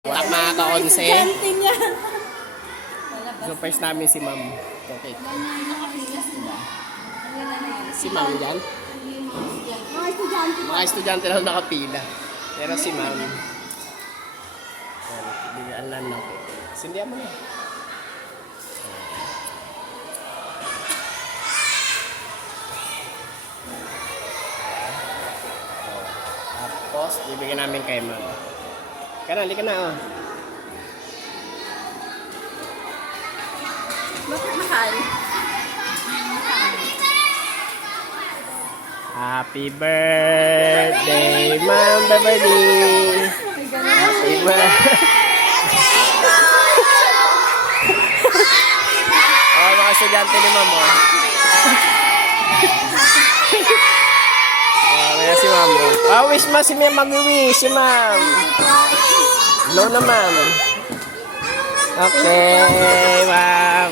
Wala mga ka-onse. Estudyante niya. Surprise namin si ma'am. Okay. Si ma'am yan. Mga estudyante. Mga estudyante lang nakapila. Pero si ma'am. Bigyan lang na po. Sindihan mo na. Tapos, bibigyan namin kay ma'am. Kaya halika na, oh. Bakit mahal? Happy birthday, Ma'am Beverly! Happy birthday! Oh, mga estudyante ni Ma'am, oh. Oh, kaya si Ma'am, oh. Oh, wish ma si Ma'am, mag-wish si Ma'am. Hello na, Ma'am. Okay, Ma'am.